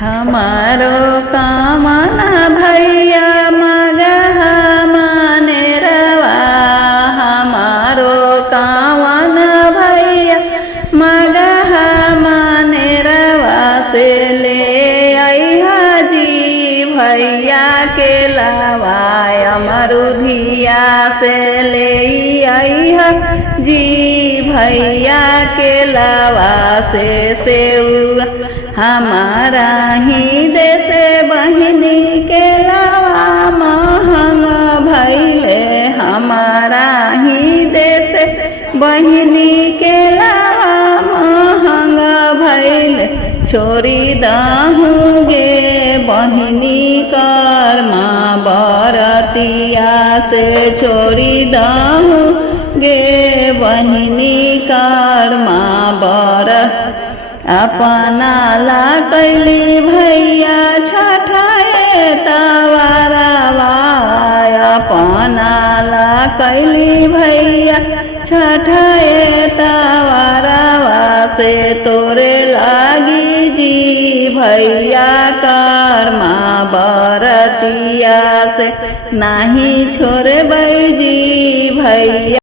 हमारो कामना भैया मगह मानेरवा हमारो कामना भैया मगह मानेरवा से ले अइहा जी भैया के लवाय मरुधिया से ले अइहा जी भैया के लवा से सेउआ हमारा ही देश बहिनी के लवा महंगा भैले हमारा ही देश बहिनी के लवा महंगा भैले छोड़ी दहूँगे बहिनी कर्मा बरतिया से छोड़ी दहूँगे बहिनी कर्मा बर अपना ला कैली भैया छठाए तवारवा अपना ला कैली भैया छठाए तवारवा से तोरे लागी जी भैया कर्मा बरतिया से नहीं छोड़बै जी भैया।